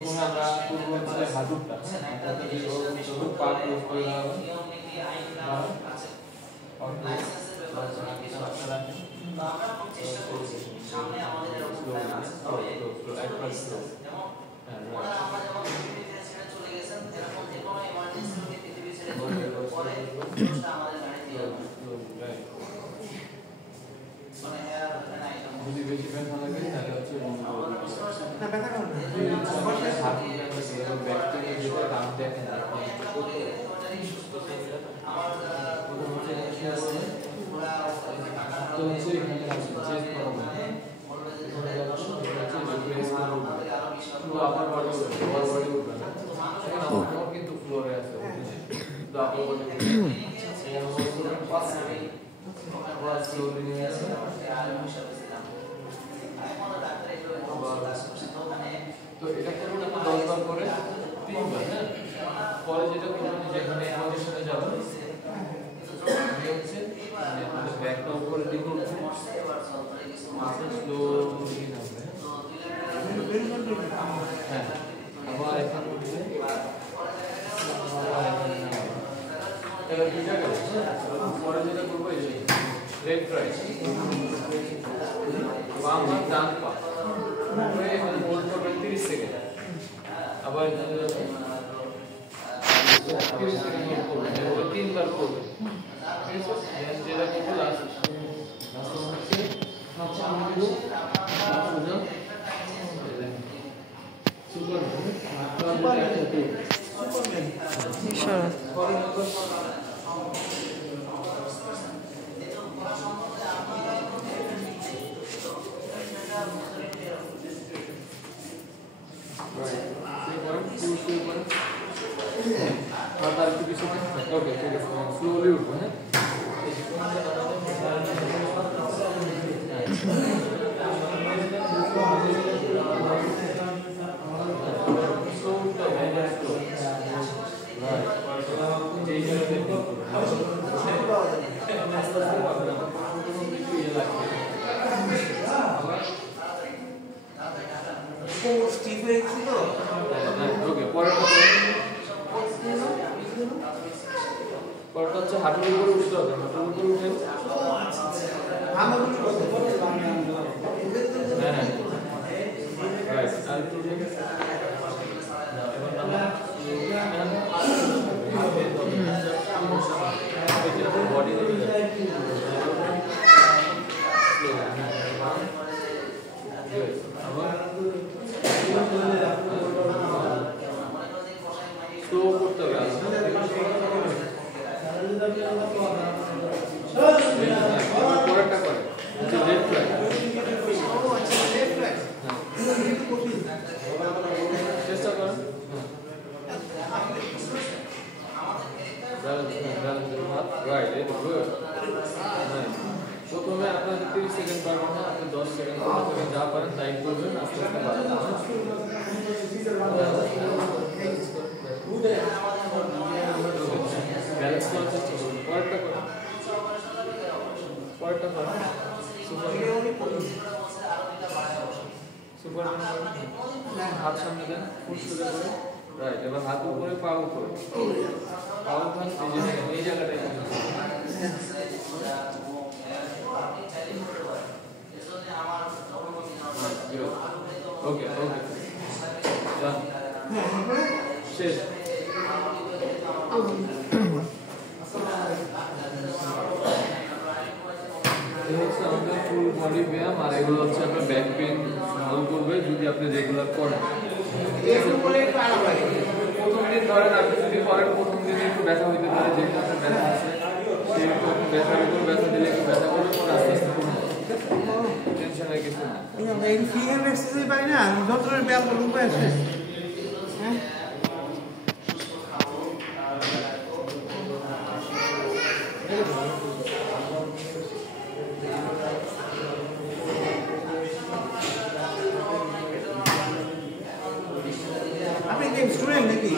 আমরা করব হচ্ছে হাঁটুটা হাঁটুটা দিয়ে যত পা ক্লোজ করে দাও সামনে আমাদের এরকম প্ল্যান আছে তবে একবার স্লো আমরা যখন পৃথিবী ছেড়ে চলে গেছেন এরকম যে কোনো ইমার্জেন্সি রোগী পৃথিবী ছেড়ে চলে গেলে পরে কোর্সটা আমাদের গাড়ি দিয়ে মানে এর আইটেম যদি বেশি ব্যথা লাগে তাহলে হচ্ছে না ব্যথা করে না সমস্যা হাতে আমরা ব্যাক থেকে যেটা দাম দেখেন আমার প্রথম হচ্ছে পুরো তো হচ্ছে এখানে চেক করব বলবে যে ধরে যাচ্ছে প্রেস করব পুরো আপনার বডি উঠবে না সেখানে আমার কিন্তু ফ্লোরে আছে তো আপনার বডি তো এটা করুন 10 বার করে 3 বার হ্যাঁ পরে যেটা করবেন যেখানে পজিশনে যাবেন এই হচ্ছে মানে ব্যাকটা উপরে দিকে মাথা স্লোলি নামবে হ্যাঁ আবার এখানে উঠবে এবার কি জায়গা পরে যেটা করবো এই লেফট রাইট বাম হাত ডান পা করে এখানে হোল্ড করবেন 30 সেকেন্ড আবার 30 সেকেন্ড হোল্ড করবেন এভাবে 3 বার করবেন ঠিক আছে যেটা করবো লাস্ট হচ্ছে ओके ठीक है स्लोली उठो है হাঁটুর উপরে উঠতে হবে হাঁটুর উপরে উঠে বডি স্লো করতে হবে পরেরটা করে লেফট রাইট চেষ্টা করেন রাইট প্রথমে আপনার 30 সেকেন্ড পারবেন না আপনি 10 সেকেন্ড যা পারেন তাই করবেন আস্তে আস্তে ব্যালেন্স করার চেষ্টা করুন পরেরটা করুন সুপার হাত সামনে দেন ফুল সোজা করে রাইট এবার হাত উপরে পা উপরে পা উঠান এই জায়গাটায় ওকে ওকে শেষ ফুল বডি ব্যায়াম আর এগুলো হচ্ছে আপনার ব্যাক পেইন ভালো করবে যদি আপনি রেগুলার করেন প্রথম দিন ধরেন আপনি যদি করেন প্রথম দিনে একটু ব্যথা হইতে পারে যেহেতু আপনার ব্যথা আছে সেহেতু ব্যথার উপর ব্যথা দিলে একটু ব্যথা করবে পরে আস্তে আস্তে কমে টেনশনের কিছু না পাই না যন্ত্রের ব্যায়াম করুন আছে স্টুডেন্ট নাকি